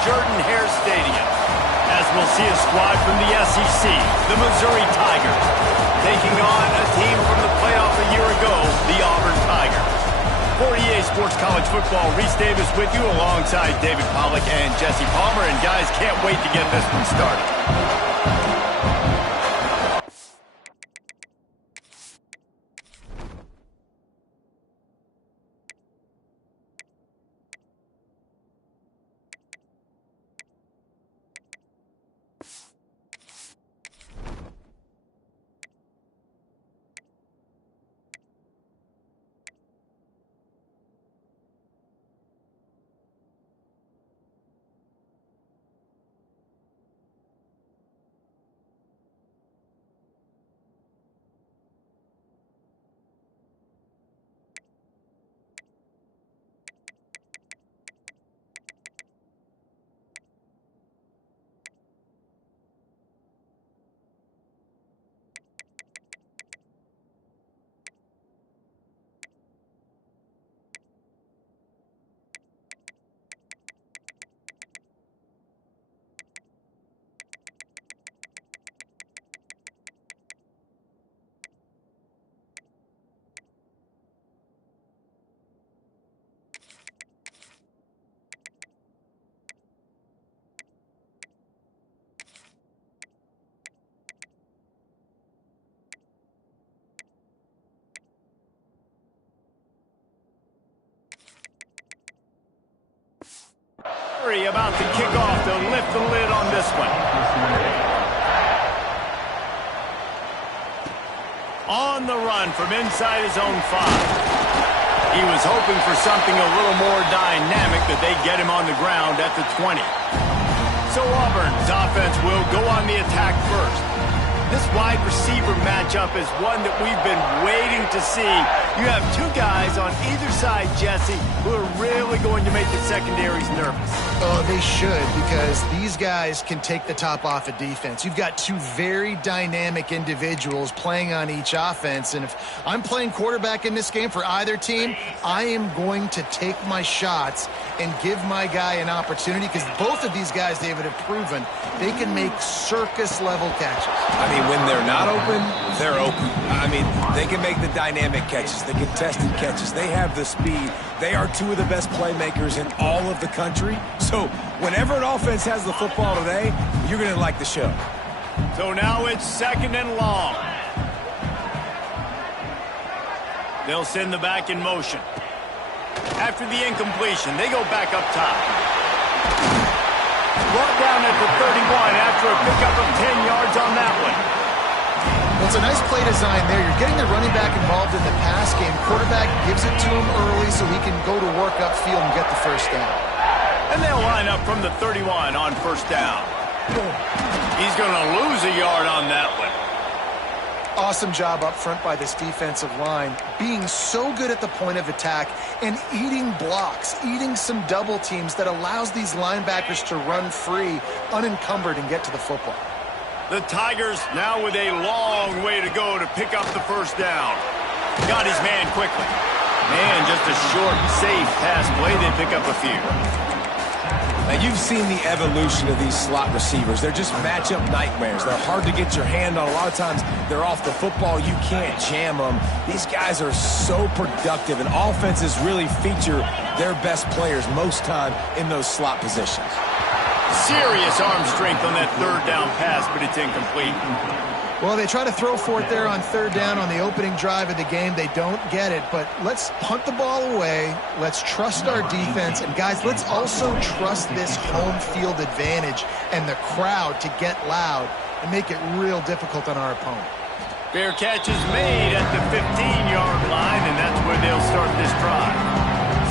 Jordan-Hare Stadium, as we'll see a squad from the SEC, the Missouri Tigers, taking on a team from the playoff a year ago, the Auburn Tigers. For EA Sports College Football, Reese Davis with you alongside David Pollack and Jesse Palmer. And guys, can't wait to get this one started. About to kick off to lift the lid on this one. On the run from inside his own 5. He was hoping for something a little more dynamic, that they get him on the ground at the 20. So Auburn's offense will go on the attack first. This wide receiver matchup is one that we've been waiting to see. You have two guys on either side, Jesse, who are really going to make the secondaries nervous. Oh, they should, because these guys can take the top off of defense. You've got two very dynamic individuals playing on each offense, and if I'm playing quarterback in this game for either team, I am going to take my shots and give my guy an opportunity, because both of these guys, David, have proven they can make circus-level catches. I mean, when they're not open, they're open. I mean, they can make the dynamic catches, the contested catches. They have the speed. They are two of the best playmakers in all of the country. So whenever an offense has the football today, you're going to like the show. So now it's 2nd and long. They'll send the back in motion. After the incompletion, they go back up top. Brought down at the 31 after a pickup of 10 yards on that one. Well, it's a nice play design there. You're getting the running back involved in the pass game. Quarterback gives it to him early so he can go to work upfield and get the first down. And they'll line up from the 31 on 1st down. He's going to lose a yard on that one. Awesome job up front by this defensive line, being so good at the point of attack and eating blocks, eating some double teams that allows these linebackers to run free, unencumbered, and get to the football. The Tigers now with a long way to go to pick up the 1st down. Got his man quickly. Man, just a short, safe pass play. They pick up a few. Now, you've seen the evolution of these slot receivers. They're just matchup nightmares. They're hard to get your hand on. A lot of times, they're off the football. You can't jam them. These guys are so productive, and offenses really feature their best players most time in those slot positions. Serious arm strength on that 3rd down pass, but it's incomplete. Well, they try to throw for it there on 3rd down on the opening drive of the game. They don't get it, but let's punt the ball away. Let's trust our defense. And, guys, let's also trust this home field advantage and the crowd to get loud and make it real difficult on our opponent. Fair catch is made at the 15-yard line, and that's where they'll start this drive.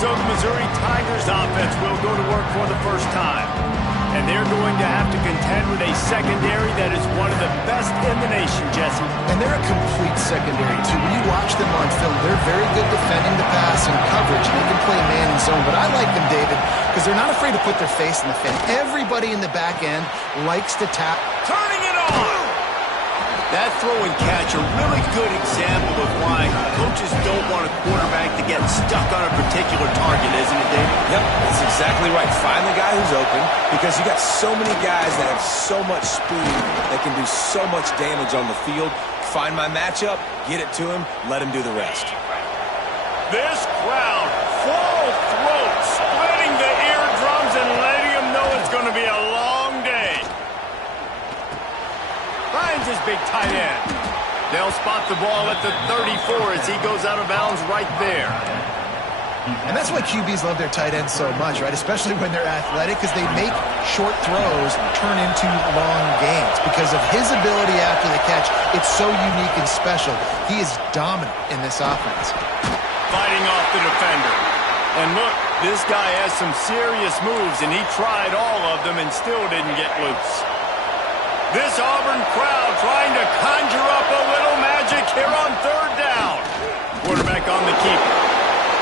So the Missouri Tigers offense will go to work for the first time. And they're going to have to contend with a secondary that is one of the best in the nation, Jesse. And they're a complete secondary, too. When you watch them on film, they're very good defending the pass and coverage. They can play man and zone. But I like them, David, because they're not afraid to put their face in the fan. Everybody in the back end likes to tap. Turning it on! That throw and catch, a really good example of why coaches don't want a quarterback to get stuck on a particular target, isn't it, David? Yep, that's exactly right. Find the guy who's open, because you got so many guys that have so much speed that can do so much damage on the field. Find my matchup, get it to him, let him do the rest. This crowd, full throat, splitting the eardrums and letting them know it's going to be a long day. Finds his big tight end. They'll spot the ball at the 34 as he goes out of bounds right there. And that's why QBs love their tight ends so much, right? Especially when they're athletic, because they make short throws turn into long gains. Because of his ability after the catch, it's so unique and special. He is dominant in this offense. Fighting off the defender. And look, this guy has some serious moves, and he tried all of them and still didn't get loose. This Auburn crowd trying to conjure up a little magic here on third down. Quarterback on the keeper.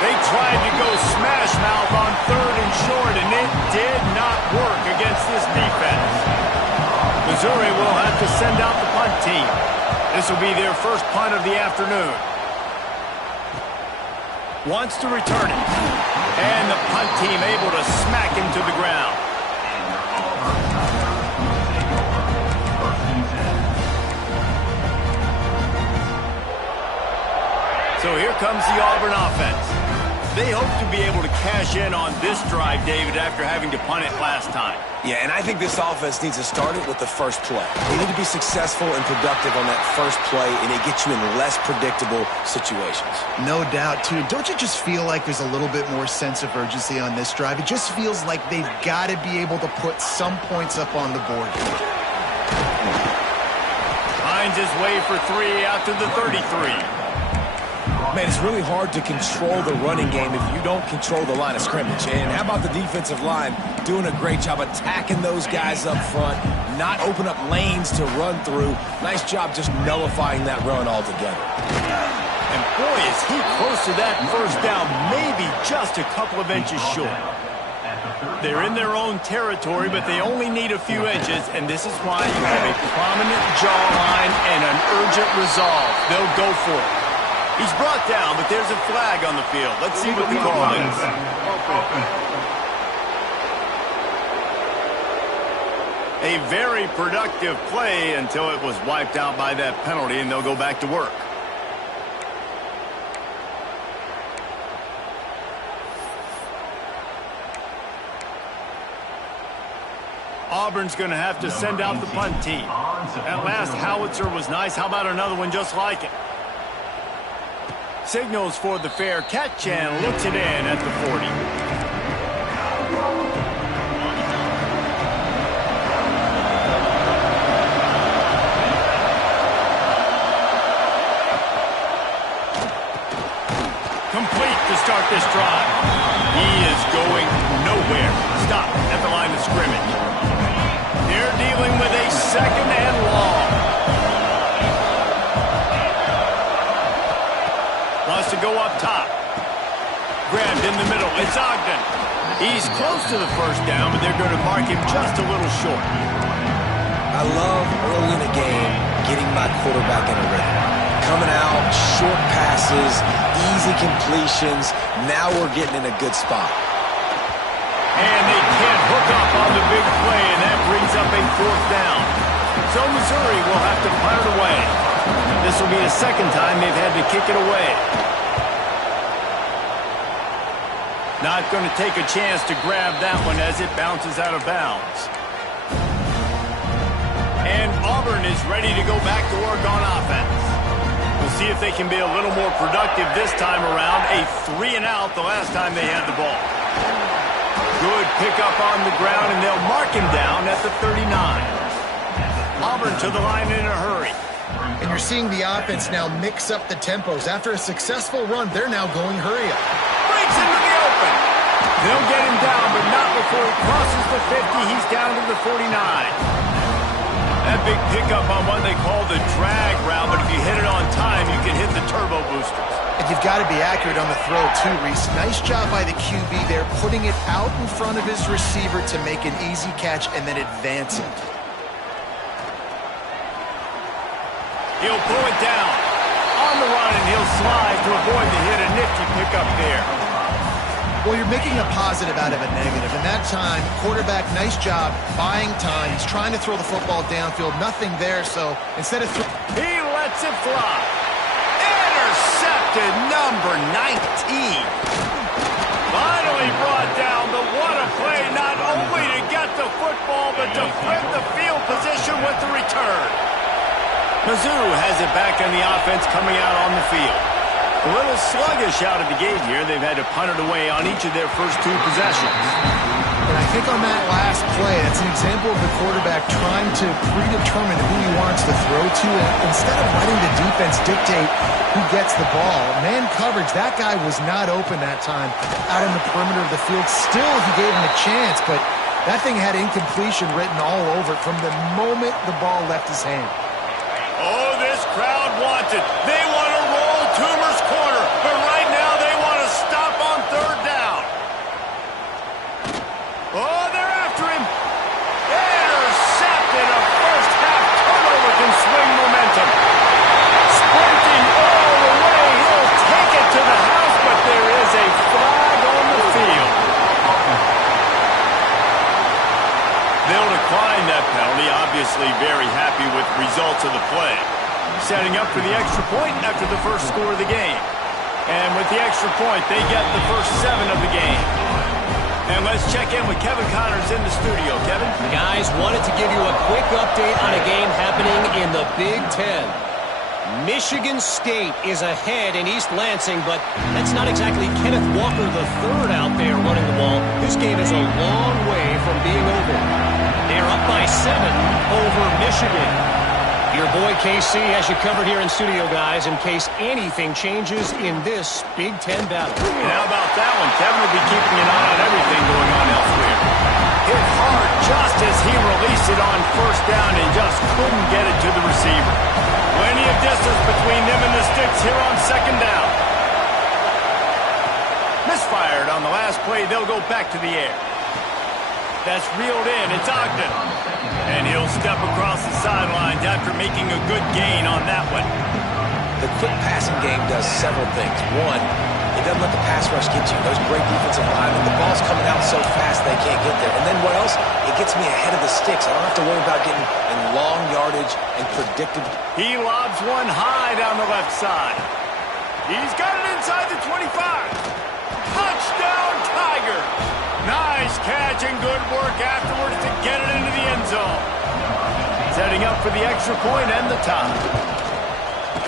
They tried to go smash mouth on third and short, and it did not work against this defense. Missouri will have to send out the punt team. This will be their first punt of the afternoon. Wants to return it. And the punt team able to smack him to the ground. So here comes the Auburn offense. They hope to be able to cash in on this drive, David, after having to punt it last time. Yeah, and I think this offense needs to start it with the first play. They need to be successful and productive on that first play, and it gets you in less predictable situations. No doubt, too. Don't you just feel like there's a little bit more sense of urgency on this drive? It just feels like they've got to be able to put some points up on the board. Finds his way for 3 out to the 33. Man, it's really hard to control the running game if you don't control the line of scrimmage. And how about the defensive line doing a great job attacking those guys up front, not open up lanes to run through. Nice job just nullifying that run altogether. And boy, is he close to that first down, maybe just a couple of inches short. They're in their own territory, but they only need a few inches, and this is why you have a prominent jawline and an urgent resolve. They'll go for it. He's brought down, but there's a flag on the field. Let's see what the call is. A very productive play until it was wiped out by that penalty, and they'll go back to work. Auburn's going to have to send out the punt team. That last howitzer was nice. How about another one just like it? Signals for the fair catch and looks it in at the 40. Complete to start this drive. He is going nowhere. Stop at the line of scrimmage. They're dealing with a second and long. Wants to go up top. Grabbed in the middle. It's Ogden. He's close to the first down, but they're going to mark him just a little short. I love early in the game getting my quarterback in a rhythm. Coming out, short passes, easy completions. Now we're getting in a good spot. And they can't hook up on the big play, and that brings up a fourth down. So Missouri will have to punt it away. This will be the second time they've had to kick it away. Not going to take a chance to grab that one as it bounces out of bounds. And Auburn is ready to go back to work on offense. We'll see if they can be a little more productive this time around. A 3-and-out the last time they had the ball. Good pickup on the ground, and they'll mark him down at the 39. Auburn to the line in a hurry. And you're seeing the offense now mix up the tempos. After a successful run, they're now going hurry up. Breaks into the open. They'll get him down, but not before he crosses the 50. He's down to the 49. That big pickup on what they call the drag route, but if you hit it on time, you can hit the turbo boosters. And you've got to be accurate on the throw, too, Reese. Nice job by the QB there, putting it out in front of his receiver to make an easy catch and then advance it. He'll pull it down. On the run, and he'll slide to avoid the hit. A nifty pickup there. Well, you're making a positive out of a negative. And that time, quarterback, nice job buying time. He's trying to throw the football downfield. Nothing there, so instead of... He lets it fly. Intercepted, number 19. Finally brought down. The what a play, not only to get the football, but to flip the field position with the return. Mizzou has it back on the offense coming out on the field. A little sluggish out of the gate here. They've had to punt it away on each of their first 2 possessions. And I think on that last play, that's an example of the quarterback trying to predetermine who he wants to throw to. And instead of letting the defense dictate who gets the ball, man coverage, that guy was not open that time out in the perimeter of the field. Still, he gave him a chance, but that thing had incompletion written all over it from the moment the ball left his hand. Oh, this crowd wants it. They want to roll Toomer's corner, but right now they want to stop on 3rd down. Oh, they're after him. Intercepted. A first-half turnover can swing momentum. Sprinting all the way. He'll take it to the house, but there is a flag on the field. They'll decline that penalty, obviously very happy with the results of the play. Setting up for the extra point after the first score of the game. And with the extra point, they get the first 7 of the game. And let's check in with Kevin Connors in the studio. Kevin? Guys, wanted to give you a quick update on a game happening in the Big Ten. Michigan State is ahead in East Lansing, but that's not exactly Kenneth Walker III out there running the ball. This game is a long way from being over. They're up by 7 over Michigan. Your boy KC has you covered here in studio, guys, in case anything changes in this Big Ten battle. And how about that one? Kevin will be keeping an eye on everything going on elsewhere. Hit hard just as he released it on 1st down and just couldn't get it to the receiver. Plenty of distance between them and the sticks here on 2nd down. Misfired on the last play. They'll go back to the air. That's reeled in. It's Ogden. And he'll step across the sidelines after making a good gain on that one. The quick passing game does several things. One, it doesn't let the pass rush get you. Those great defensive linemen, the ball's coming out so fast they can't get there. And then what else? It gets me ahead of the sticks. I don't have to worry about getting in long yardage and predicted. He lobs one high down the left side. He's got it inside the 25. Touchdown, Tiger. Nice catch and good work afterwards to get it into the end zone. Setting up for the extra point and the tie.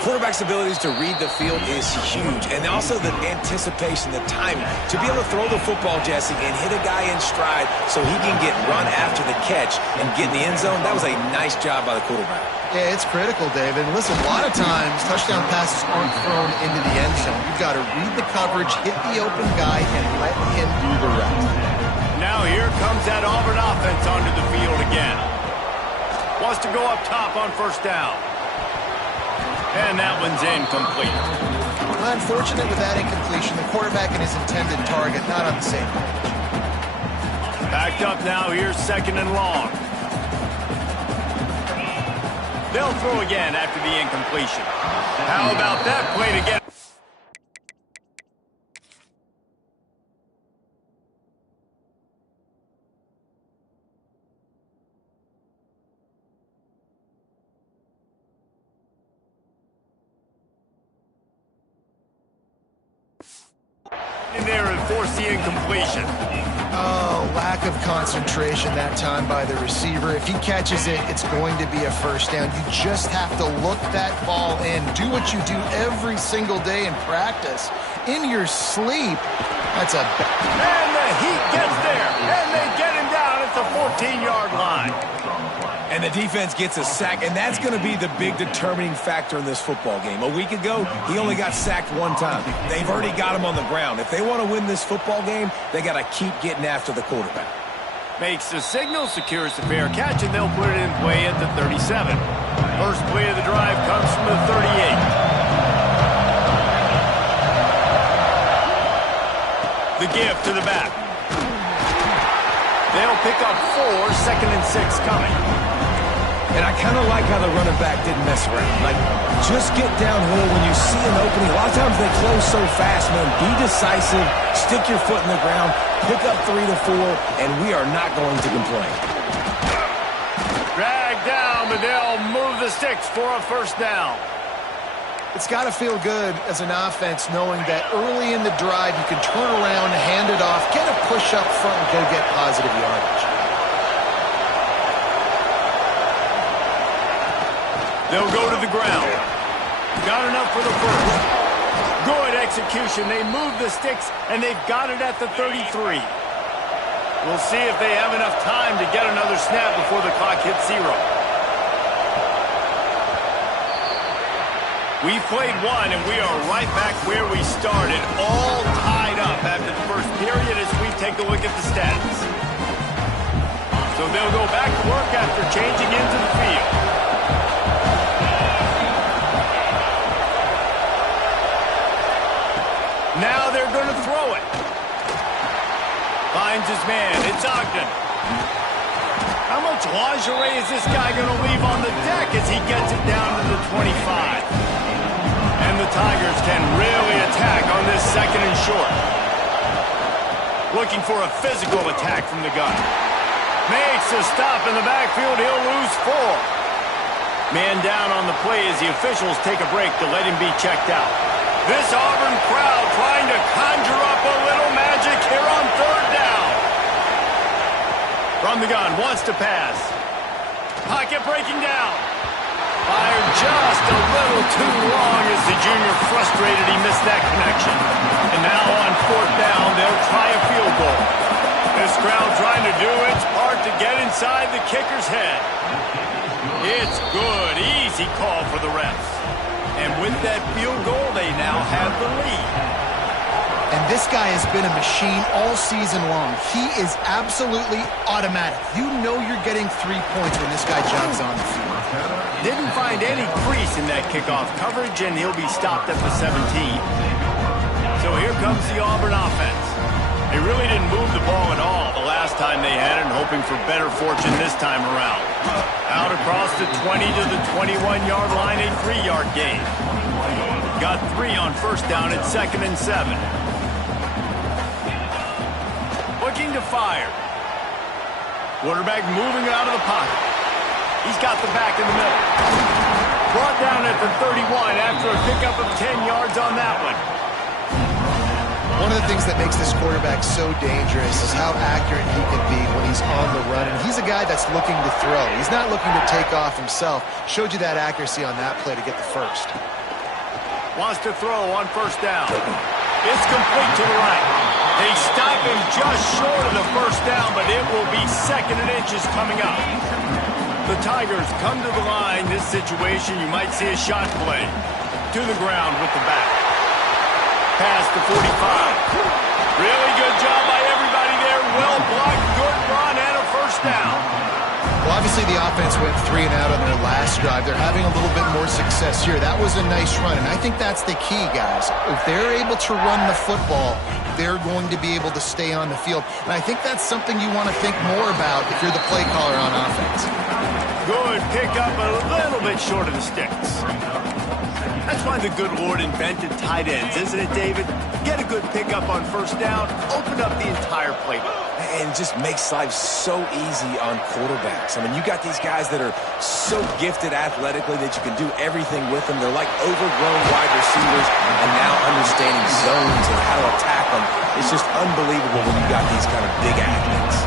Quarterback's abilities to read the field is huge, and also the anticipation, the timing. To be able to throw the football, Jesse, and hit a guy in stride so he can get run after the catch and get in the end zone, that was a nice job by the quarterback. Yeah, it's critical, David. Listen, a lot of times touchdown passes aren't thrown into the end zone. You've got to read the coverage, hit the open guy, and let him do the rest. Now here comes that Auburn offense onto the field again. Wants to go up top on 1st down. And that one's incomplete. Well, unfortunate with that incompletion, the quarterback and his intended target not on the same page. Backed up now, here's 2nd and long. They'll throw again after the incompletion. How about that play to get... in there and force the incompletion. Oh, lack of concentration that time by the receiver. If he catches it, it's going to be a 1st down. You just have to look that ball in. Do what you do every single day in practice. In your sleep, that's a... And the Heat gets there, and they get him down at the 14-yard line. And the defense gets a sack, and that's going to be the big determining factor in this football game. A week ago, he only got sacked 1 time. They've already got him on the ground. If they want to win this football game, they got to keep getting after the quarterback. Makes the signal, secures the fair catch, and they'll put it in play at the 37. First play of the drive comes from the 38. The give to the back. They'll pick up 4, 2nd and 6 coming. And I kind of like how the running back didn't mess around. Like, just get downhill when you see an opening. A lot of times they close so fast, man. Be decisive, stick your foot in the ground, pick up 3 to 4, and we are not going to complain. Drag down, but they'll move the sticks for a first down. It's got to feel good as an offense knowing that early in the drive you can turn around, hand it off, get a push up front, and go get positive yardage. They'll go to the ground. Got enough for the first. Good execution. They move the sticks, and they've got it at the 33. We'll see if they have enough time to get another snap before the clock hits 0. We've played one, and we are right back where we started, all tied up after the first period as we take a look at the stats. So they'll go back to work after changing into the field. Now they're going to throw it. Finds his man. It's Ogden. How much lingerie is this guy going to leave on the deck as he gets it down to the 25? And the Tigers can really attack on this 2nd and short. Looking for a physical attack from the gun. Makes a stop in the backfield. He'll lose 4. Man down on the play as the officials take a break to let him be checked out. This Auburn crowd trying to conjure up a little magic here on 3rd down. From the gun, wants to pass. Pocket breaking down. Fired just a little too long as the junior frustrated he missed that connection. And now on 4th down, they'll try a field goal. This crowd trying to do its part to get inside the kicker's head. It's good. Easy call for the refs. And with that field goal, they now have the lead. And this guy has been a machine all season long. He is absolutely automatic. You know you're getting 3 points when this guy jogs on the field. Didn't find any crease in that kickoff coverage, and he'll be stopped at the 17. So here comes the Auburn offense. They really didn't move the ball at all the last time they had it, and hoping for better fortune this time around. Out across the 20 to the 21-yard line, a 3-yard gain. Got 3 on 1st down at 2nd and 7. Looking to fire. Quarterback moving out of the pocket. He's got the back in the middle. Brought down at the 31 after a pickup of 10 yards on that one. One of the things that makes this quarterback so dangerous is how accurate he can be when he's on the run. And he's a guy that's looking to throw. He's not looking to take off himself. Showed you that accuracy on that play to get the first. Wants to throw on 1st down. It's complete to the right. They stop him just short of the 1st down, but it will be 2nd and inches coming up. The Tigers come to the line. This situation, you might see a shot play. To the ground with the back. Past the 45. Really good job by everybody there. Well blocked, good run, and a 1st down. Well, obviously the offense went 3 and out on their last drive. They're having a little bit more success here. That was a nice run, and I think that's the key, guys. If they're able to run the football, they're going to be able to stay on the field. And I think that's something you want to think more about if you're the play caller on offense. Good pickup, a little bit short of the sticks. That's why the good Lord invented tight ends, isn't it, David? Get a good pickup on 1st down, open up the entire playbook. And just makes life so easy on quarterbacks. I mean, you got these guys that are so gifted athletically that you can do everything with them. They're like overgrown wide receivers, and now understanding zones and how to attack them. It's just unbelievable when you got these kind of big athletes.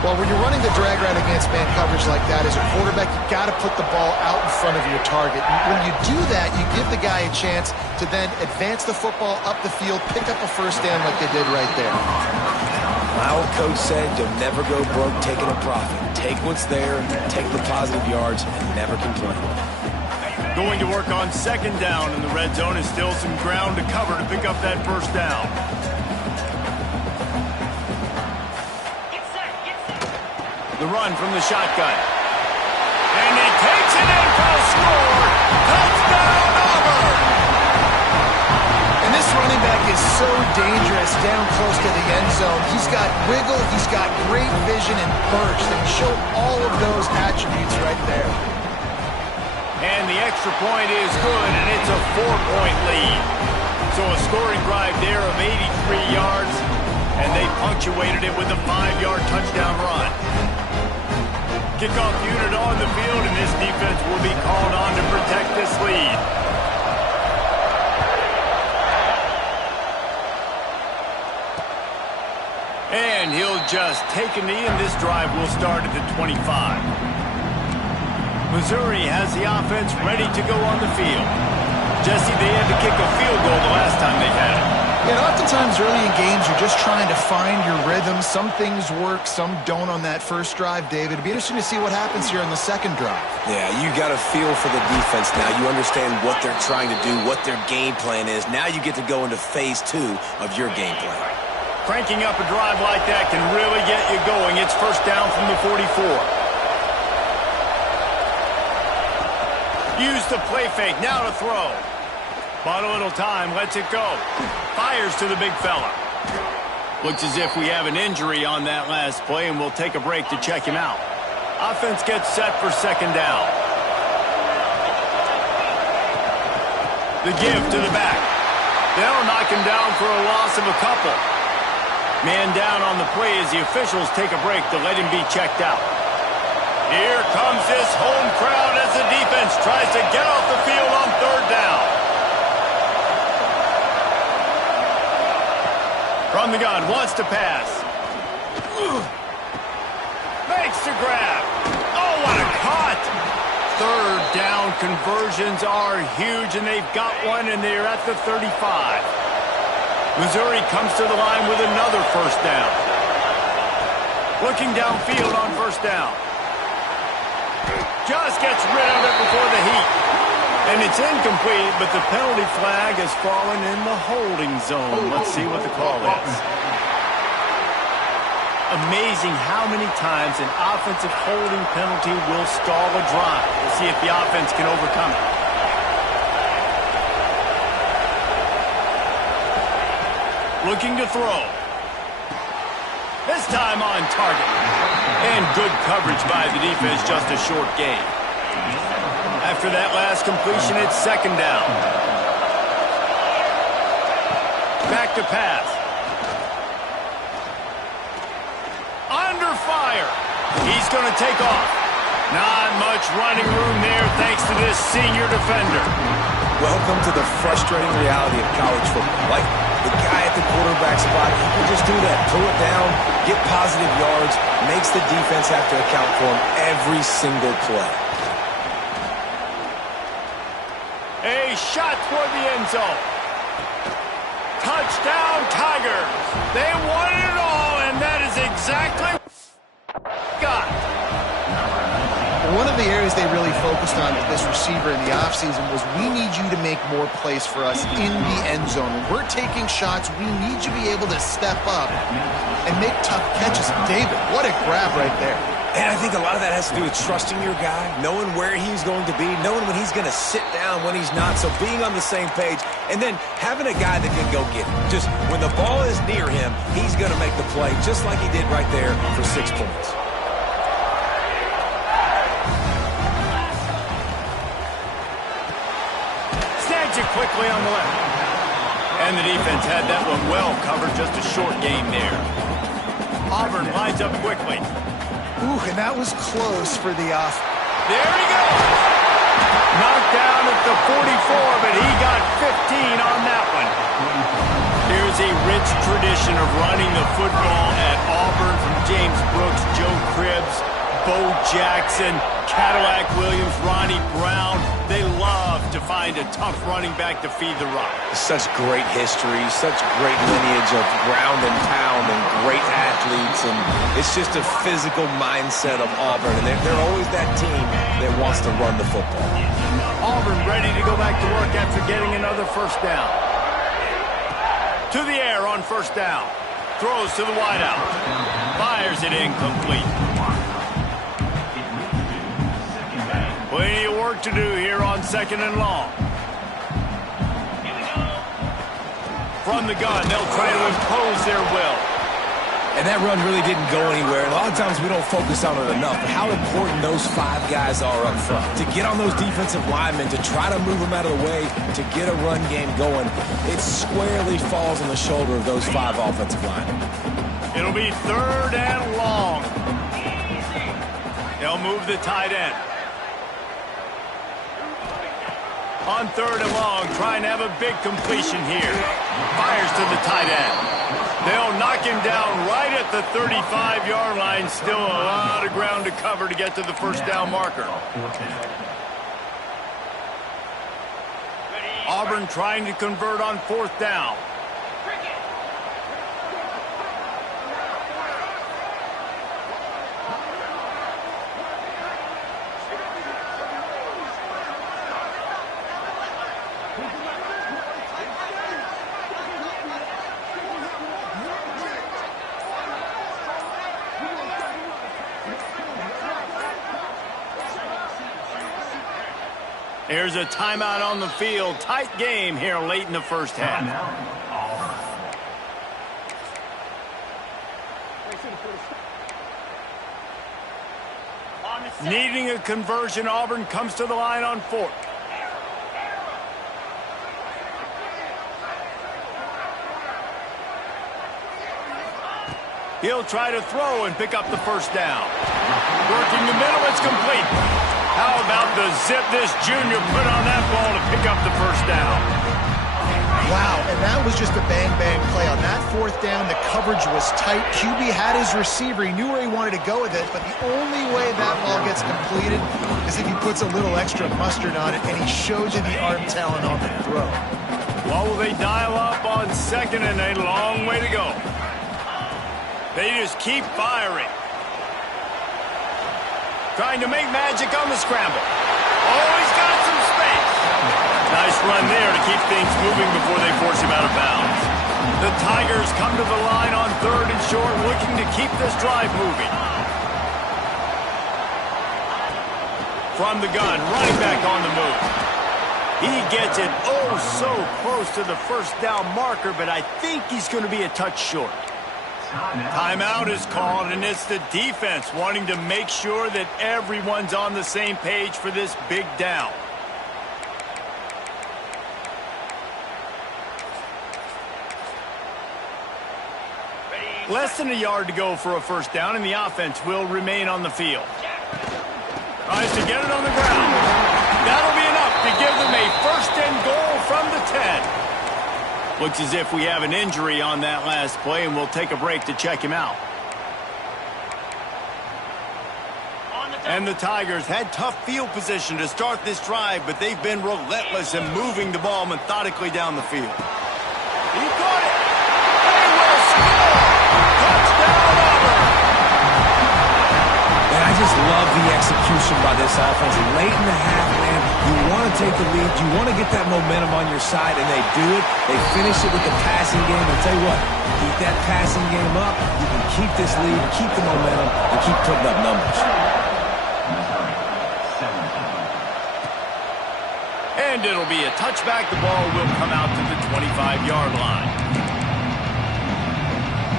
Well, when you're running the drag route against man coverage like that, as a quarterback, you got to put the ball out in front of your target. When you do that, you give the guy a chance to then advance the football up the field, pick up a 1st down like they did right there. My old coach said, you'll never go broke taking a profit. Take what's there, take the positive yards, and never complain. Going to work on 2nd down in the red zone is still some ground to cover to pick up that 1st down. The run from the shotgun. And he takes it in for a score. Touchdown, Auburn! And this running back is so dangerous down close to the end zone. He's got wiggle, he's got great vision and burst, and he showed all of those attributes right there. And the extra point is good, and it's a 4-point lead. So a scoring drive there of 83 yards, and they punctuated it with a 5-yard touchdown run. Kickoff unit on the field, and this defense will be called on to protect this lead. And he'll just take a knee, and this drive will start at the 25. Missouri has the offense ready to go on the field. Jesse, they had to kick a field goal the last time they had it. And oftentimes early in games, you're just trying to find your rhythm. Some things work, some don't on that first drive, David. It'll be interesting to see what happens here on the second drive. Yeah, you got a feel for the defense now. You understand what they're trying to do, what their game plan is. Now you get to go into phase 2 of your game plan. Cranking up a drive like that can really get you going. It's first down from the 44. Use the play fake, now to throw. Bought a little time, lets it go. Fires to the big fella. Looks as if we have an injury on that last play, and we'll take a break to check him out. Offense gets set for second down. The give to the back. They'll knock him down for a loss of a couple. Man down on the play as the officials take a break to let him be checked out. Here comes this home crowd as the defense tries to get off the field on third down. From the gun, wants to pass. Makes the grab. Oh, what a cut! Third down conversions are huge, and they've got one, and they're at the 35. Missouri comes to the line with another first down. Looking downfield on first down. Just gets rid of it before the heat. And it's incomplete, but the penalty flag has fallen in the holding zone. Let's see what the call is. Amazing how many times an offensive holding penalty will stall a drive. We'll see if the offense can overcome it. Looking to throw. This time on target. And good coverage by the defense, just a short gain. After that last completion, it's second down. Back to pass. Under fire. He's going to take off. Not much running room there thanks to this senior defender. Welcome to the frustrating reality of college football. Like, the guy at the quarterback spot, he can just do that. Pull it down, get positive yards, makes the defense have to account for him every single play. A shot toward the end zone. Touchdown, Tigers. They won it all, and that is exactly what got. One of the areas they really focused on with this receiver in the offseason was we need you to make more plays for us in the end zone. When we're taking shots, we need you to be able to step up and make tough catches. David, what a grab right there. And I think a lot of that has to do with trusting your guy, knowing where he's going to be, knowing when he's going to sit down, when he's not. So being on the same page, and then having a guy that can go get it. Just when the ball is near him, he's going to make the play, just like he did right there for 6 points. Snags it quickly on the left. And the defense had that one well covered, just a short game there. Auburn lines up quickly. Ooh, and that was close for the off. There he goes. Knocked down at the 44, but he got 15 on that one. There's a rich tradition of running the football at Auburn from James Brooks, Joe Cribbs, Bo Jackson, Cadillac Williams, Ronnie Brown. They love to find a tough running back to feed the rock. Such great history, such great lineage of ground and pound and great athletes, and it's just a physical mindset of Auburn, and they're always that team that wants to run the football. Auburn ready to go back to work after getting another first down. To the air on first down. Throws to the wideout. Fires it incomplete. Plenty of work to do here on second and long. From the gun, they'll try to impose their will. And that run really didn't go anywhere. And a lot of times we don't focus on it enough, but how important those 5 guys are up front. To get on those defensive linemen, to try to move them out of the way, to get a run game going, it squarely falls on the shoulder of those 5 offensive linemen. It'll be 3rd and long. They'll move the tight end. On 3rd and long, trying to have a big completion here. Fires to the tight end. They'll knock him down right at the 35-yard line. Still a lot of ground to cover to get to the first down marker. Auburn trying to convert on 4th down. There's a timeout on the field. Tight game here late in the first half. Needing a conversion, Auburn comes to the line on 4th. He'll try to throw and pick up the first down. Working the middle, it's complete. How about the zip this junior put on that ball to pick up the first down? Wow, and that was just a bang-bang play. On that 4th down, the coverage was tight. QB had his receiver. He knew where he wanted to go with it, but the only way that ball gets completed is if he puts a little extra mustard on it, and he shows you the arm talent on the throw. What will they dial up on 2nd and a long way to go? They just keep firing. Trying to make magic on the scramble. Oh, he's got some space. Nice run there to keep things moving before they force him out of bounds. The Tigers come to the line on 3rd and short, looking to keep this drive moving. From the gun, running back on the move. He gets it oh so close to the first down marker, but I think he's going to be a touch short. Timeout is called, and it's the defense wanting to make sure that everyone's on the same page for this big down. Less than a yard to go for a first down, and the offense will remain on the field. Tries to get it on the ground. That'll be enough to give them a 1st and goal from the 10. Looks as if we have an injury on that last play, and we'll take a break to check him out. And the Tigers had tough field position to start this drive, but they've been relentless in moving the ball methodically down the field. He got it! They will score! Touchdown, Auburn! And I just love the execution by this offense. Late in the half, man, you want to take the lead. You want to get that momentum on your side, and they do it. They finish it with the passing game. And tell you what, keep that passing game up. You can keep this lead, keep the momentum, and keep putting up numbers. And it'll be a touchback. The ball will come out to the 25-yard line.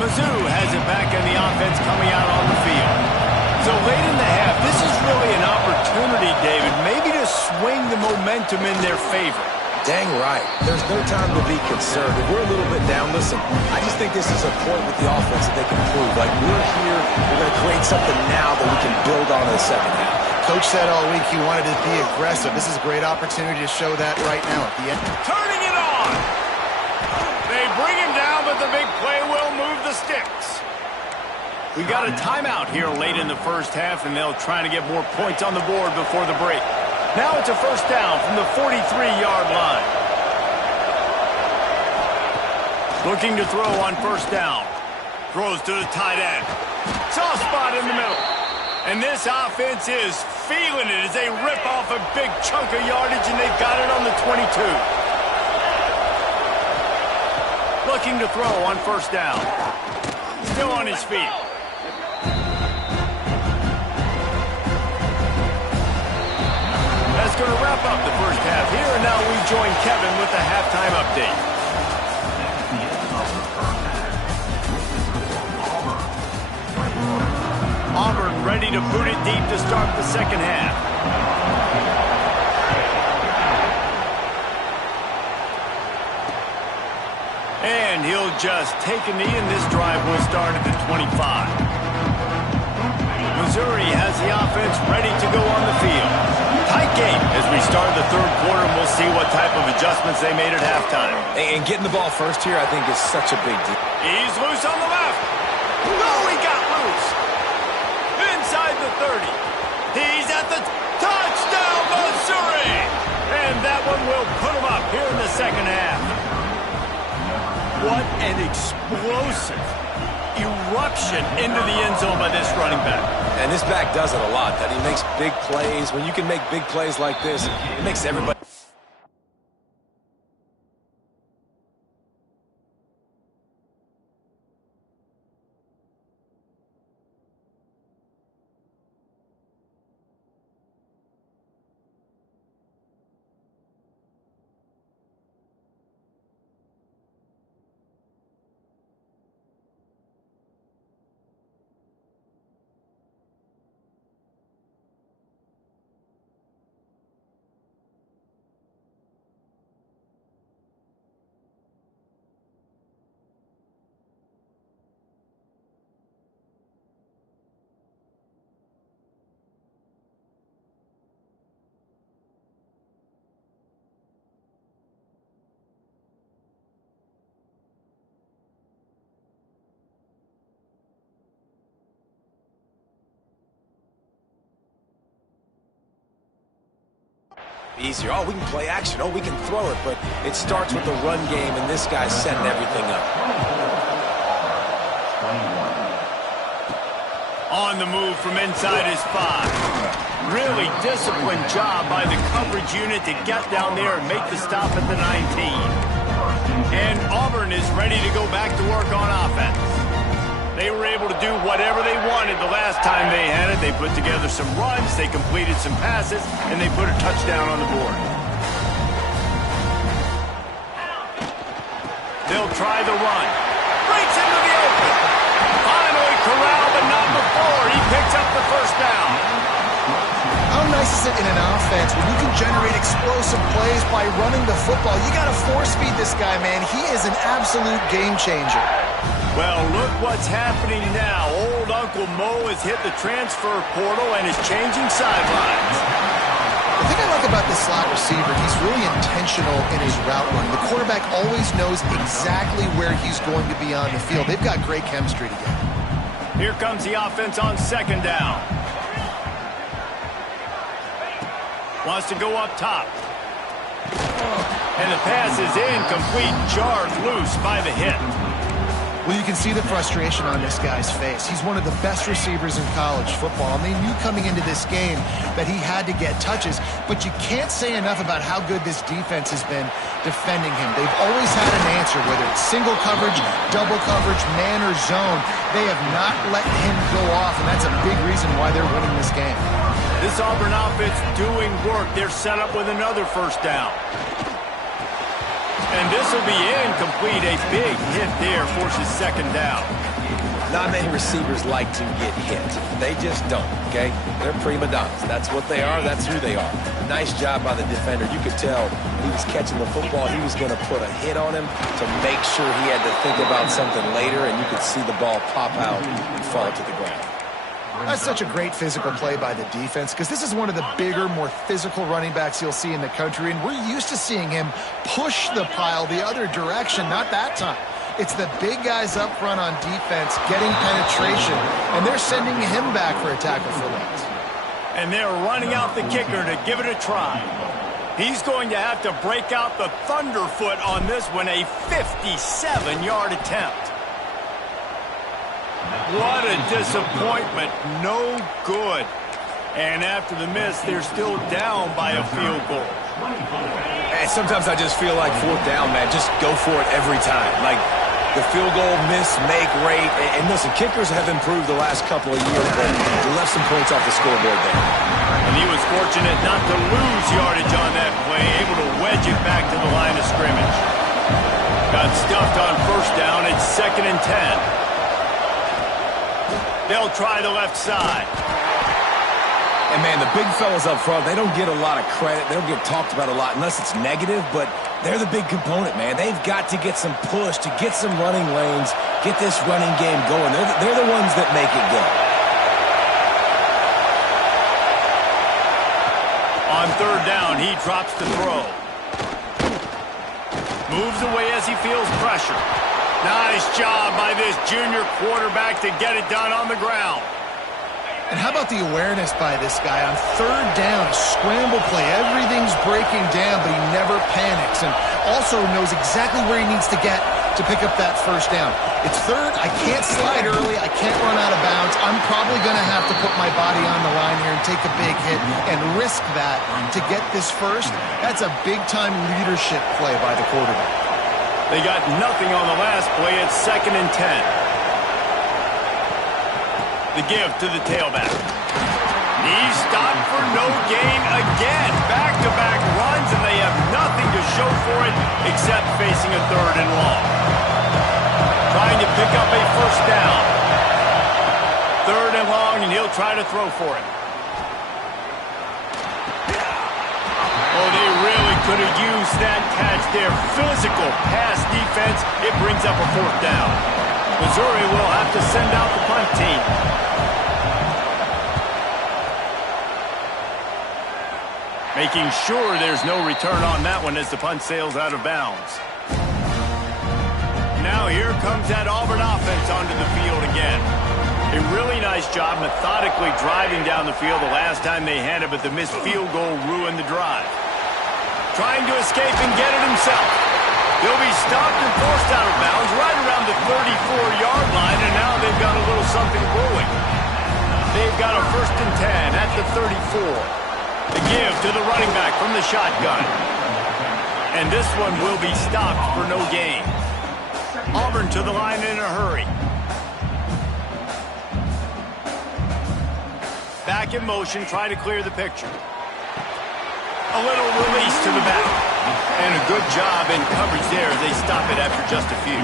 Mizzou has it back, and the offense coming out on the field. So late in the half, this is really an opportunity, David, maybe to swing the momentum in their favor. Dang right. There's no time to be concerned. If we're a little bit down, listen, I just think this is a point with the offense that they can prove. Like, we're here, we're going to create something now that we can build on in the second half. Coach said all week he wanted to be aggressive. This is a great opportunity to show that right now at the end. Turning it on! They bring him down, but the big play will move the sticks. We got a timeout here late in the first half, and they'll try to get more points on the board before the break. Now it's a first down from the 43-yard line. Looking to throw on first down. Throws to the tight end. Soft spot in the middle. And this offense is feeling it as they rip off a big chunk of yardage, and they've got it on the 22. Looking to throw on first down. Still on his feet. That's going to wrap up the first half here, and now we join Kevin with the halftime update. to boot it deep to start the second half. And he'll just take a knee, and this drive will start at the 25. Missouri has the offense ready to go on the field. Tight game as we start the third quarter, and we'll see what type of adjustments they made at halftime. And getting the ball first here, I think, is such a big deal. He's loose on the left. No, he got loose. Inside the 30. He's at the touchdown, Missouri! And that one will put him up here in the second half. What an explosive eruption into the end zone by this running back. And this back does it a lot, that he makes big plays. When you can make big plays like this, it makes everybody... Easier. Oh, we can play action. Oh, we can throw it. But it starts with the run game, and this guy's setting everything up. On the move from inside his 5. Really disciplined job by the coverage unit to get down there and make the stop at the 19. And Auburn is ready to go back to work on offense. They were able to do whatever they wanted the last time they had it. They put together some runs, they completed some passes, and they put a touchdown on the board. They'll try the run. Breaks into the open. Finally corralled, but not before. He picks up the first down. How nice is it in an offense when you can generate explosive plays by running the football? You got to force feed this guy, man. He is an absolute game changer. Well, look what's happening now. Old Uncle Mo has hit the transfer portal and is changing sidelines. The thing I like about this slot receiver, he's really intentional in his route run. The quarterback always knows exactly where he's going to be on the field. They've got great chemistry together. Here comes the offense on second down. Wants to go up top. And the pass is incomplete, jarred loose by the hit. Well, you can see the frustration on this guy's face. He's one of the best receivers in college football, and they knew coming into this game that he had to get touches, but you can't say enough about how good this defense has been defending him. They've always had an answer, whether it's single coverage, double coverage, man or zone. They have not let him go off, and that's a big reason why they're winning this game. This Auburn offense doing work. They're set up with another first down. And this will be incomplete. A big hit there forces second down. Not many receivers like to get hit. They just don't, okay? They're prima donnas. That's what they are. That's who they are. Nice job by the defender. You could tell he was catching the football. He was going to put a hit on him to make sure he had to think about something later, and you could see the ball pop out and fall to the ground. That's such a great physical play by the defense because this is one of the bigger, more physical running backs you'll see in the country, and we're used to seeing him push the pile the other direction. Not that time. It's the big guys up front on defense getting penetration, and they're sending him back for a tackle for loss. And they're running out the kicker to give it a try. He's going to have to break out the thunderfoot on this one, a 57-yard attempt. What a disappointment. No good. And after the miss, they're still down by a field goal. And sometimes I just feel like fourth down, man. Just go for it every time. Like the field goal miss-make rate. And listen, kickers have improved the last couple of years, but they left some points off the scoreboard there. And he was fortunate not to lose yardage on that play, able to wedge it back to the line of scrimmage. Got stuffed on first down. It's 2nd and 10. They'll try the left side. And, man, the big fellas up front, they don't get a lot of credit. They don't get talked about a lot unless it's negative, but they're the big component, man. They've got to get some push, to get some running lanes, get this running game going. They're the ones that make it go. On third down, he drops to throw. Moves away as he feels pressure. Nice job by this junior quarterback to get it done on the ground. And how about the awareness by this guy on third down, scramble play. Everything's breaking down, but he never panics and also knows exactly where he needs to get to pick up that first down. It's third. I can't slide early. I can't run out of bounds. I'm probably going to have to put my body on the line here and take a big hit and risk that to get this first. That's a big-time leadership play by the quarterback. They got nothing on the last play. It's 2nd and 10. The give to the tailback. He's stopped for no gain again. Back-to-back runs, and they have nothing to show for it except facing a 3rd and long. Trying to pick up a first down. 3rd and long, and he'll try to throw for it. Oh, they really could have used that catch there. Physical pass defense. It brings up a 4th down. Missouri will have to send out the punt team. Making sure there's no return on that one as the punt sails out of bounds. Now here comes that Auburn offense onto the field again. A really nice job methodically driving down the field the last time they had it, but the missed field goal ruined the drive. Trying to escape and get it himself. He'll be stopped and forced out of bounds right around the 34-yard line, and now they've got a little something brewing. They've got a 1st and 10 at the 34. The give to the running back from the shotgun. And this one will be stopped for no gain. Auburn to the line in a hurry. Back in motion, try to clear the picture. A little release to the back. And a good job in coverage there as they stop it after just a few.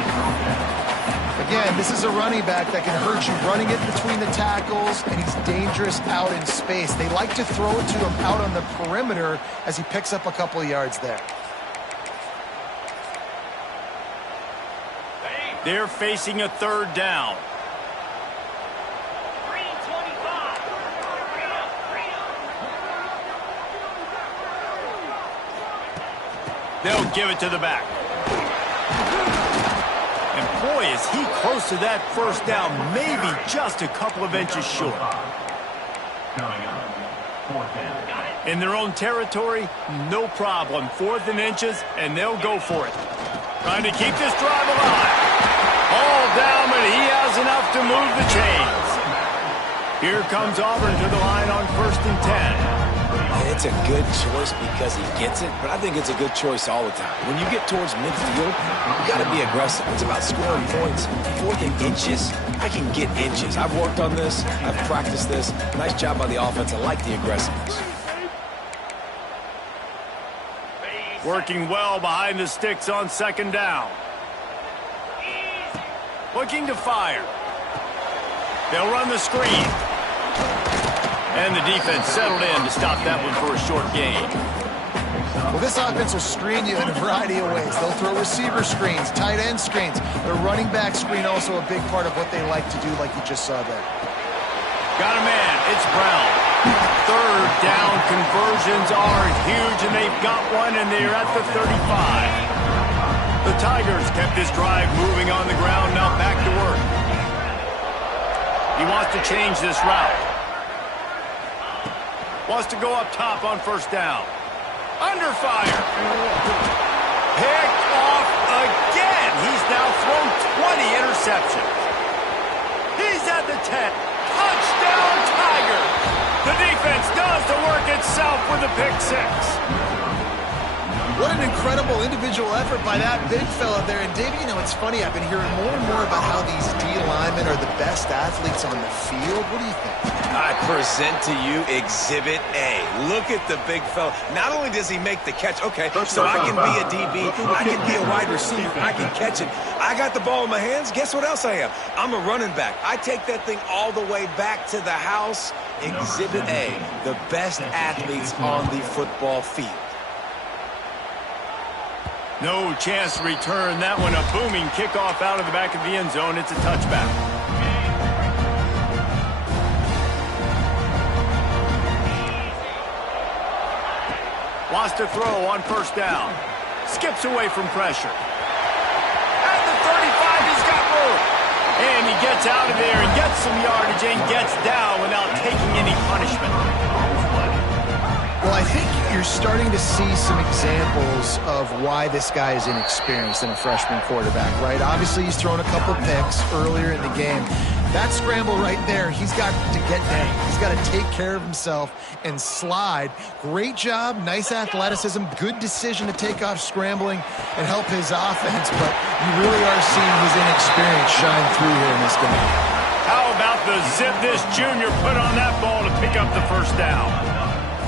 Again, this is a running back that can hurt you running it between the tackles, and he's dangerous out in space. They like to throw it to him out on the perimeter as he picks up a couple of yards there. They're facing a 3rd down. They'll give it to the back. And boy, is he close to that first down, maybe just a couple of inches short. In their own territory, no problem. 4th and inches, and they'll go for it. Trying to keep this drive alive. All down, but he has enough to move the chains. Here comes Auburn to the line on 1st and 10. And it's a good choice because he gets it, but I think it's a good choice all the time. When you get towards midfield, you got to be aggressive. It's about scoring points. 4th and inches, I can get inches. I've worked on this. I've practiced this. Nice job by the offense. I like the aggressiveness. Working well behind the sticks on 2nd down. Looking to fire. They'll run the screen. And the defense settled in to stop that one for a short gain. Well, this offense will screen you in a variety of ways. They'll throw receiver screens, tight end screens. Their running back screen also a big part of what they like to do, like you just saw there. Got a man. It's Brown. 3rd down conversions are huge, and they've got one, and they're at the 35. The Tigers kept this drive moving on the ground, now back to work. He wants to change this route. Wants to go up top on 1st down. Under fire. Picked off again. He's now thrown 20 interceptions. He's at the 10. Touchdown, Tiger. The defense does the work itself with a pick 6. What an incredible individual effort by that big fella there. And, Dave, you know, it's funny. I've been hearing more and more about how these D linemen are the best athletes on the field. What do you think? I present to you Exhibit A. Look at the big fella. Not only does he make the catch, okay, so I can be a DB, I can be a wide receiver, I can catch it. I got the ball in my hands. Guess what else I am? I'm a running back. I take that thing all the way back to the house Exhibit A, the best athletes on the football field. No chance to return that one. A booming kickoff out of the back of the end zone. It's a touchback. Wants to throw on first down. Skips away from pressure. At the 35, he's got room. And he gets out of there and gets some yardage and gets down without taking any punishment. Well, I think you're starting to see some examples of why this guy is inexperienced in a freshman quarterback, right? Obviously, he's thrown a couple picks earlier in the game. That scramble right there, he's got to get down. He's got to take care of himself and slide. Great job, nice athleticism, good decision to take off scrambling and help his offense, but you really are seeing his inexperience shine through here in this game. How about the zip this junior put on that ball to pick up the first down?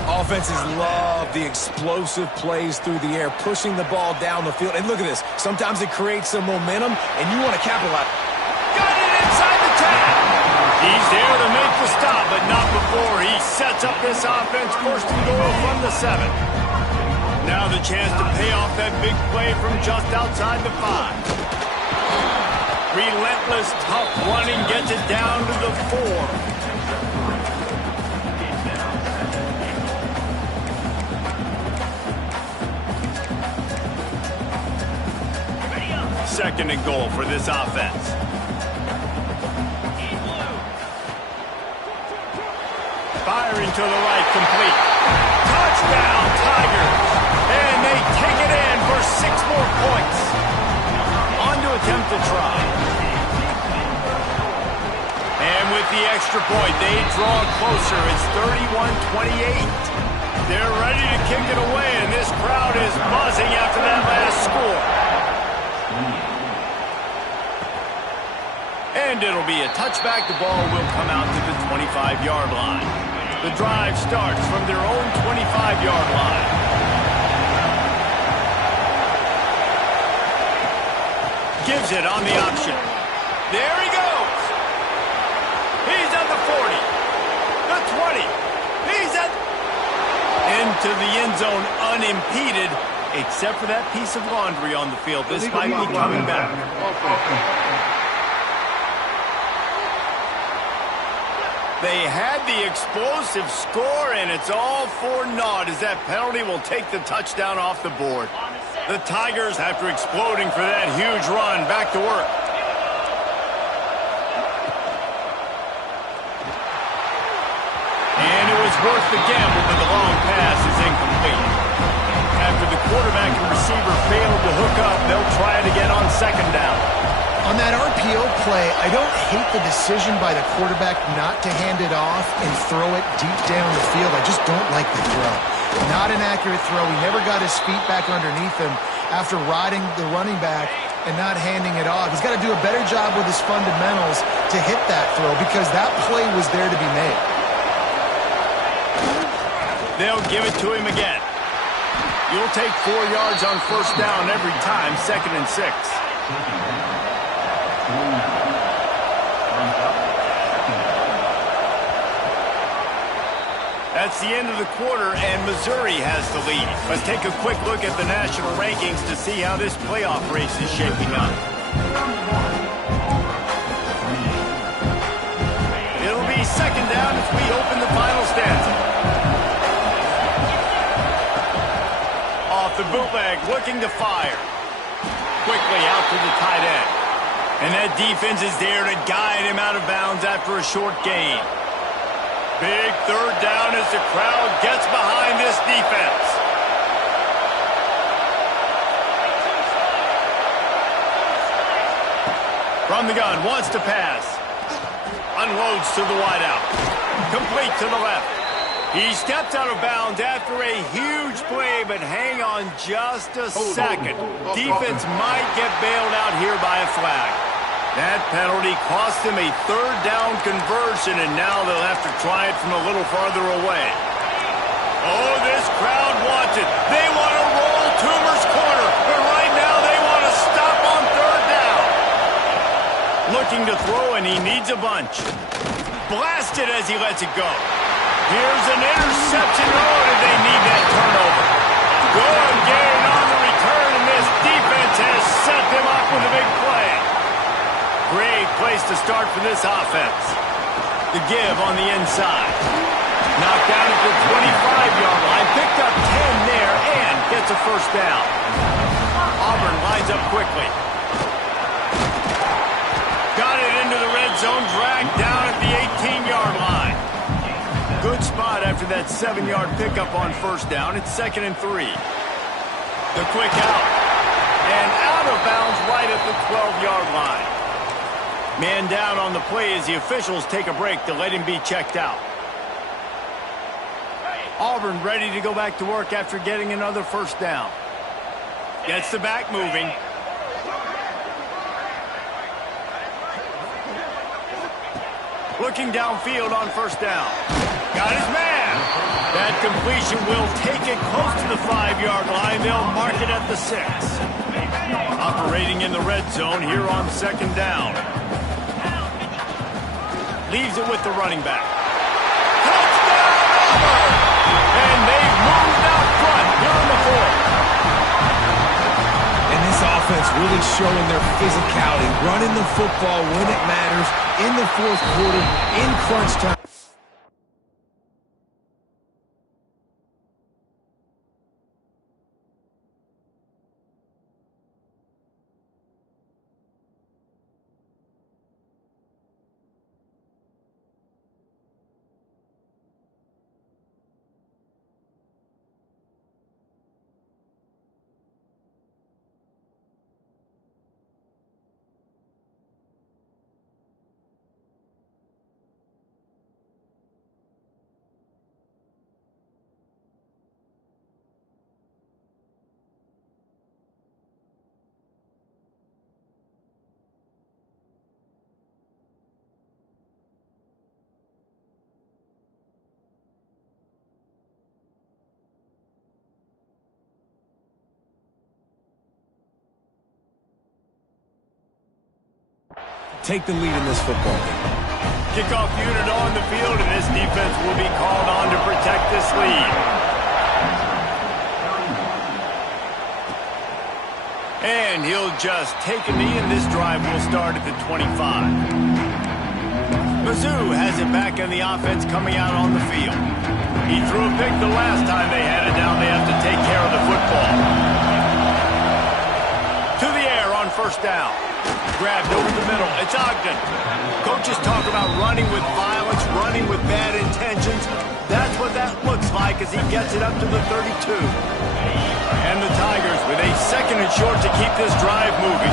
Offenses love the explosive plays through the air, pushing the ball down the field. And look at this. Sometimes it creates some momentum, and you want to capitalize. Got it inside the 10. He's there to make the stop, but not before he sets up this offense. First and goal from the 7. Now the chance to pay off that big play from just outside the 5. Relentless, tough running gets it down to the 4. Second and goal for this offense. Firing to the right, complete. Touchdown, Tigers. And they take it in for 6 more points. On to attempt to try. And with the extra point, they draw closer. It's 31-28. They're ready to kick it away, and this crowd is buzzing after that last score. And it'll be a touchback. The ball will come out to the 25-yard line. The drive starts from their own 25-yard line. Gives it on the option. There he goes. He's at the 40. The 20. He's at... Into the end zone unimpeded, except for that piece of laundry on the field. This might be coming back. They had the explosive score, and it's all for naught as that penalty will take the touchdown off the board. The Tigers, after exploding for that huge run, back to work. And it was worth the gamble, but the long pass is incomplete. After the quarterback and receiver failed to hook up, they'll try it again on second down. On that RPO play, I don't hate the decision by the quarterback not to hand it off and throw it deep down the field. I just don't like the throw. Not an accurate throw. He never got his feet back underneath him after riding the running back and not handing it off. He's got to do a better job with his fundamentals to hit that throw because that play was there to be made. They'll give it to him again. You'll take 4 yards on first down every time, 2nd and 6. That's the end of the quarter, and Missouri has the lead. Let's take a quick look at the national rankings to see how this playoff race is shaping up. It'll be second down as we open the final stanza. Off the bootleg, looking to fire. Quickly out to the tight end. And that defense is there to guide him out of bounds after a short gain. Big third down as the crowd gets behind this defense. From the gun, wants to pass. Unloads to the wideout. Complete to the left. He steps out of bounds after a huge play, but hang on just a second. Defense might get bailed out here by a flag. That penalty cost him a third down conversion, and now they'll have to try it from a little farther away. Oh, this crowd wants it. They want to roll Toomer's corner, but right now they want to stop on third down. Looking to throw, and he needs a bunch. blasted as he lets it go. Here's an interception. Oh, did they need that turnover? Good gain on the return, and this defense has set them up with a big play. Great place to start for this offense. The give on the inside. Knocked down at the 25-yard line. Picked up 10 there and gets a first down. Auburn lines up quickly. Got it into the red zone. Dragged down at the 18-yard line. Good spot after that 7-yard pickup on first down. It's 2nd and 3. The quick out. And out of bounds right at the 12-yard line. Man down on the play as the officials take a break to let him be checked out. Auburn ready to go back to work after getting another first down. Gets the back moving. Looking downfield on first down. Got his man. That completion will take it close to the 5-yard line. They'll mark it at the 6. Operating in the red zone here on 2nd down. Leaves it with the running back. Touchdown, Auburn! And they've moved out front here in the 4th. And this offense really showing their physicality, running the football when it matters, in the 4th quarter, in crunch time. Take the lead in this football game. Kickoff unit on the field, and this defense will be called on to protect this lead. And he'll just take a knee, and this drive will start at the 25. Mizzou has it back on the offense coming out on the field. He threw a pick the last time they had it down. They have to take care of the football. To the air on first down. Grabbed over the middle. It's Ogden. Coaches talk about running with violence, running with bad intentions. That's what that looks like as he gets it up to the 32. And the Tigers with a 2nd and short to keep this drive moving.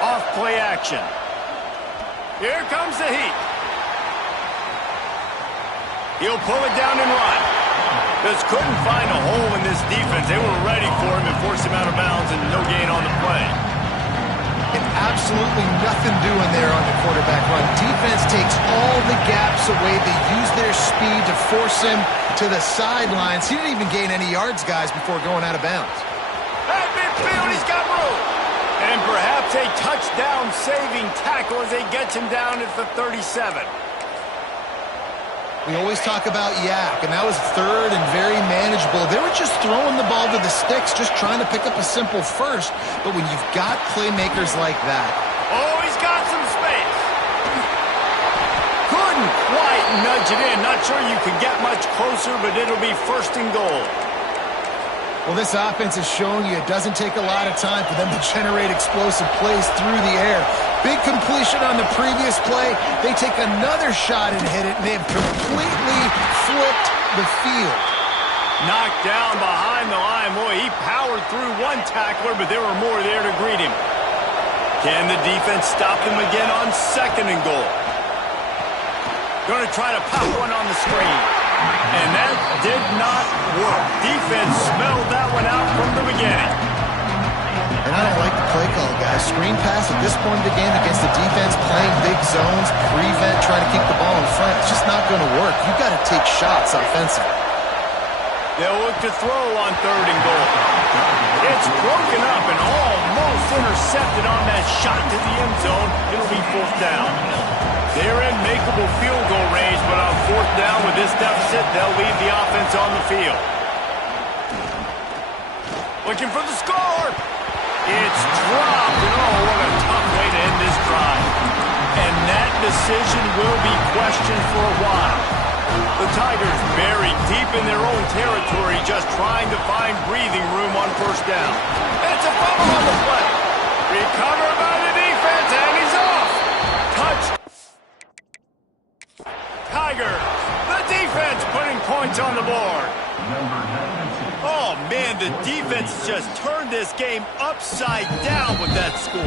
Off play action. Here comes the heat. He'll pull it down and run. Just couldn't find a hole in this defense. They were ready for him and forced him out of bounds, and no gain on the play. And absolutely nothing doing there on the quarterback run. Defense takes all the gaps away. They use their speed to force him to the sidelines. He didn't even gain any yards, guys, before going out of bounds. At midfield, he's got room. And perhaps a touchdown-saving tackle as they get him down at the 37. We always talk about Yak, and that was 3rd and very manageable. They were just throwing the ball to the sticks, just trying to pick up a simple first. But when you've got playmakers like that. Oh, he's got some space. Couldn't quite nudge it in. Not sure you could get much closer, but it'll be 1st and goal. Well, this offense is showing you it doesn't take a lot of time for them to generate explosive plays through the air. Big completion on the previous play. They take another shot and hit it, and they have completely flipped the field. Knocked down behind the line. Boy, he powered through one tackler, but there were more there to greet him. Can the defense stop him again on 2nd and goal? Going to try to pop one on the screen. And that did not work. Defense smelled that one out from the beginning. And I don't like the play call, guys. Screen pass at this point of the game against the defense, playing big zones, prevent, trying to keep the ball in front. It's just not going to work. You've got to take shots offensively. They'll look to throw on 3rd and goal. It's broken up and almost intercepted on that has shot to the end zone. It'll be 4th down. They're in makeable field goal range, but on 4th down with this deficit, they'll leave the offense on the field. Looking for the score. It's dropped, and oh, what a tough way to end this drive. And that decision will be questioned for a while. The Tigers buried deep in their own territory, just trying to find breathing room on 1st down. And it's a fumble on the play. Recovered by the defense, and he's off. Touch. Tigers, the defense putting points on the board. Oh, man, the defense just turned this game upside down with that score.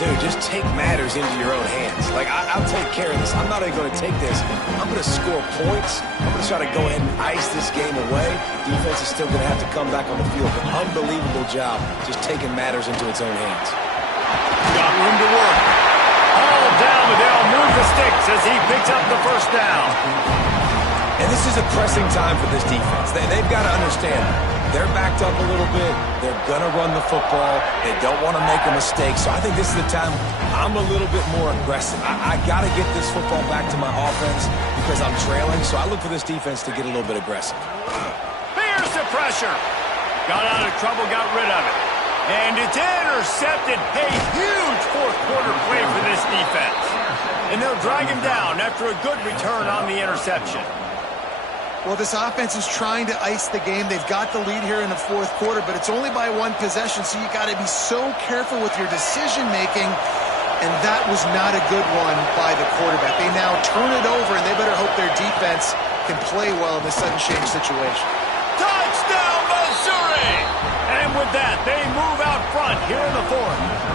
Dude, just take matters into your own hands. Like, I'll take care of this. I'm not even going to take this. I'm going to score points. I'm going to try to go ahead and ice this game away. Defense is still going to have to come back on the field. But unbelievable job just taking matters into its own hands. Got room to work. All down, but they'll move the sticks as he picks up the 1st down. And this is a pressing time for this defense. They've got to understand they're backed up a little bit. They're going to run the football. They don't want to make a mistake. So I think this is the time I'm a little bit more aggressive. I got to get this football back to my offense because I'm trailing. So I look for this defense to get a little bit aggressive. Here's the pressure. Got out of trouble, got rid of it. And it's intercepted. A huge 4th quarter play for this defense. And they'll drag him down after a good return on the interception. Well, this offense is trying to ice the game. They've got the lead here in the 4th quarter, but it's only by 1 possession, so you got to be so careful with your decision-making, and that was not a good one by the quarterback. They now turn it over, and they better hope their defense can play well in this sudden change situation. Touchdown, Missouri! And with that, they move out front here in the 4th.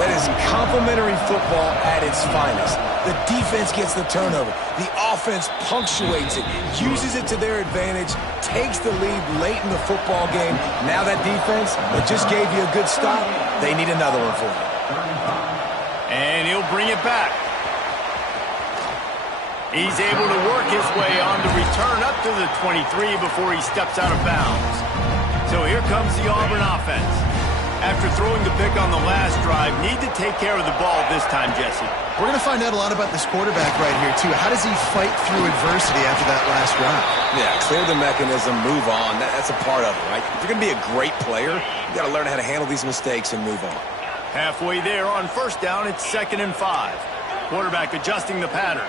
That is complimentary football at its finest. The defense gets the turnover. The offense punctuates it, uses it to their advantage, takes the lead late in the football game. Now that defense that just gave you a good stop, they need another one for you. And he'll bring it back. He's able to work his way on the return up to the 23 before he steps out of bounds. So here comes the Auburn offense. After throwing the pick on the last drive, need to take care of the ball this time, Jesse. We're going to find out a lot about this quarterback right here, too. How does he fight through adversity after that last drive? Yeah, clear the mechanism, move on. That's a part of it, right? If you're going to be a great player, you got to learn how to handle these mistakes and move on. Halfway there on 1st down, it's 2nd and 5. Quarterback adjusting the pattern.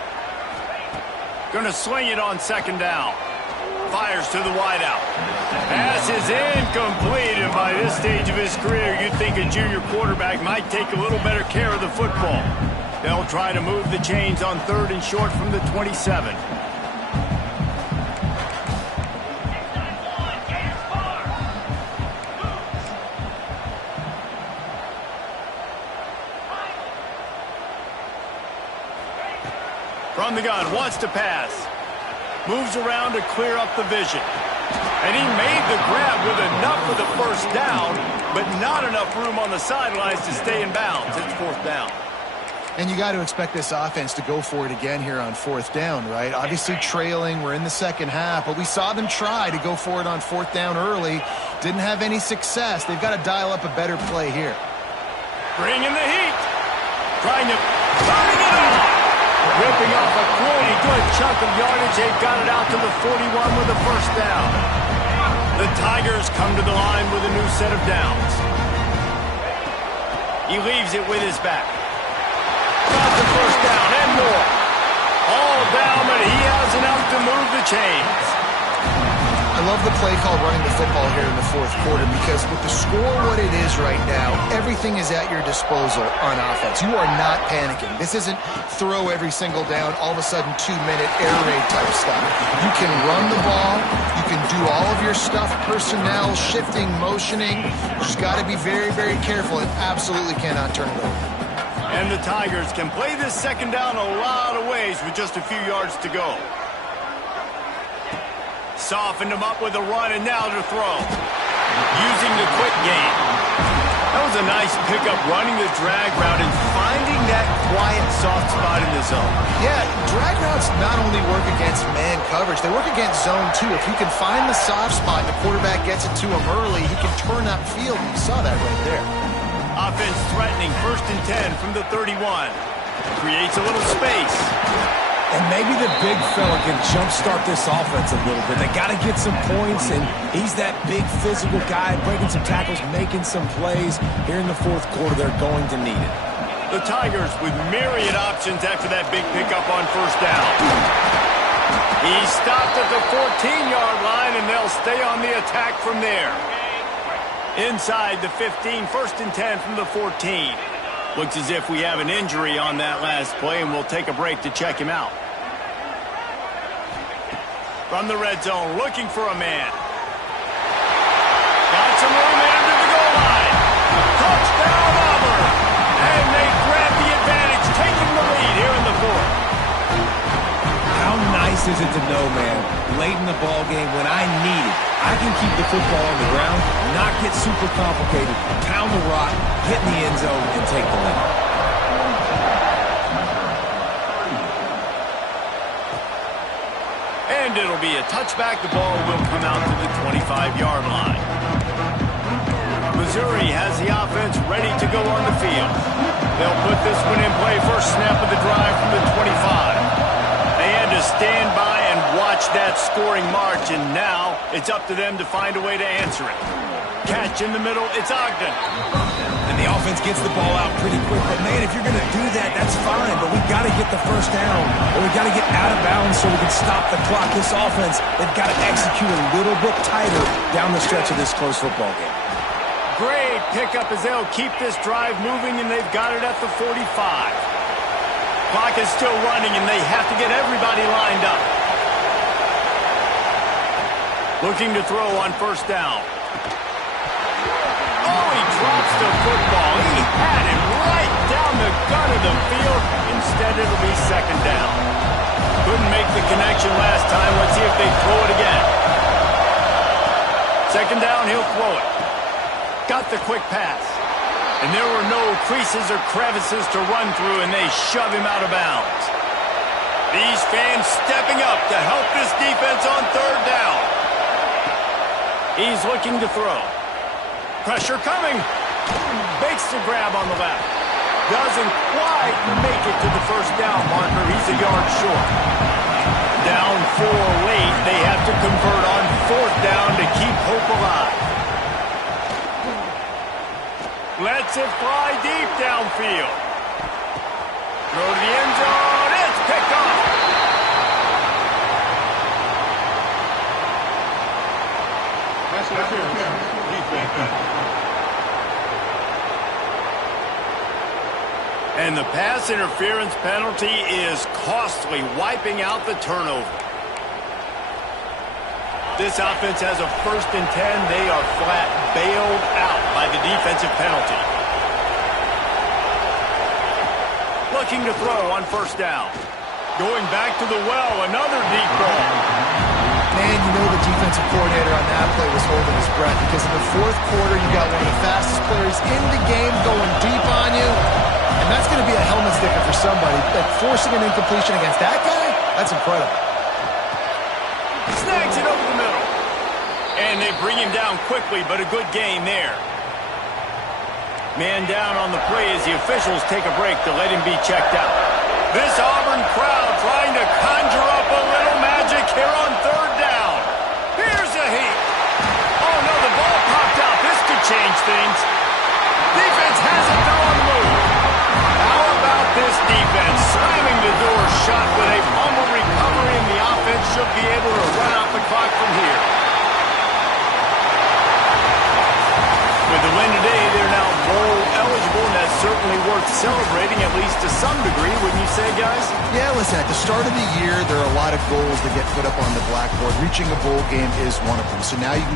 Going to swing it on 2nd down. Fires to the wideout. Pass is incomplete, and by this stage of his career, you'd think a junior quarterback might take a little better care of the football. They'll try to move the chains on 3rd and short from the 27. From the gun, wants to pass. Moves around to clear up the vision. And he made the grab with enough for the 1st down, but not enough room on the sidelines to stay in bounds. It's 4th down. And you got to expect this offense to go for it again here on 4th down, right? Obviously trailing, we're in the 2nd half, but we saw them try to go for it on 4th down early. Didn't have any success. They've got to dial up a better play here. Bringing the heat. Trying to turn it on. Ripping off a pretty good chunk of yardage. They've got it out to the 41 with the 1st down. The Tigers come to the line with a new set of downs. He leaves it with his back. Got the 1st down and more. All down, but he has enough to move the chains. I love the play call running the football here in the 4th quarter because with the score what it is right now, everything is at your disposal on offense. You are not panicking. This isn't throw every single down, all of a sudden 2-minute air raid type stuff. You can run the ball. You can do all of your stuff, personnel, shifting, motioning. You just got to be very, very careful and absolutely cannot turn it over. And the Tigers can play this 2nd down a lot of ways with just a few yards to go. Softened him up with a run, and now to throw. Using the quick game. That was a nice pickup, running the drag route and finding that quiet, soft spot in the zone. Yeah, drag routes not only work against man coverage, they work against zone too. If you can find the soft spot and the quarterback gets it to him early, he can turn up field, and you saw that right there. Offense threatening first and 10 from the 31. Creates a little space. And maybe the big fella can jumpstart this offense a little bit. They got to get some points, and he's that big physical guy, breaking some tackles, making some plays. Here in the fourth quarter, they're going to need it. The Tigers with myriad options after that big pickup on first down. He stopped at the 14-yard line, and they'll stay on the attack from there. Inside the 15, first and 10 from the 14. Looks as if we have an injury on that last play, and we'll take a break to check him out. From the red zone, looking for a man. Got some room under the goal line. Touchdown, Auburn! And they grab the advantage, taking the lead here in the fourth. How nice is it to know, man, late in the ball game when I need it, I can keep the football on the ground, not get super complicated, pound the rock, get in the end zone, and take the lead. And it'll be a touchback. The ball will come out to the 25-yard line. Missouri has the offense ready to go on the field. They'll put this one in play first snap of the drive from the 25. They had to stand by and watch that scoring march, and now it's up to them to find a way to answer it. Catch in the middle, it's Ogden. And the offense gets the ball out pretty quick, but man, if you're going to do that, that's fine, but we got to get the first down, or we got to get out of bounds so we can stop the clock. This offense, they've got to execute a little bit tighter down the stretch of this close football game. Great pickup as they'll keep this drive moving, and they've got it at the 45. Clock is still running, and they have to get everybody lined up. Looking to throw on first down. Oh, he drops the football. He had it right down the gut of the field. Instead, it'll be second down. Couldn't make the connection last time. Let's see if they throw it again. Second down, he'll throw it. Got the quick pass. And there were no creases or crevices to run through, and they shove him out of bounds. These fans stepping up to help this defense on third down. He's looking to throw. Pressure coming. Makes the grab on the left. Doesn't quite make it to the first down marker. He's a yard short. Down 4 late. They have to convert on fourth down to keep hope alive. Lets it fly deep downfield. Throw to the end zone. It's picked off. And the pass interference penalty is costly, wiping out the turnover. This offense has a first and 10. They are flat bailed out by the defensive penalty. Looking to throw on first down. Going back to the well, another deep ball. Man, you know the defensive coordinator on that play was holding his breath, because in the fourth quarter, you got one of the fastest players in the game going deep on you, and that's going to be a helmet sticker for somebody. But forcing an incompletion against that guy, that's incredible. Snags it over the middle. And they bring him down quickly, but a good gain there. Man down on the play as the officials take a break to let him be checked out. This Auburn crowd trying to conjure up a little magic here on third down. Here's a heat. Oh, no, the ball popped out. This could change things. Defense has it. They're on the move. How about this defense slamming the door shut with a fumble recovery, and the offense should be able to run out the clock from here. With the win today, they're now bowl eligible, and that's certainly worth celebrating, at least to some degree, wouldn't you say, guys? Yeah, listen, at the start of the year, there are a lot of goals that get put up on the blackboard. Reaching a bowl game is one of them. So now you can go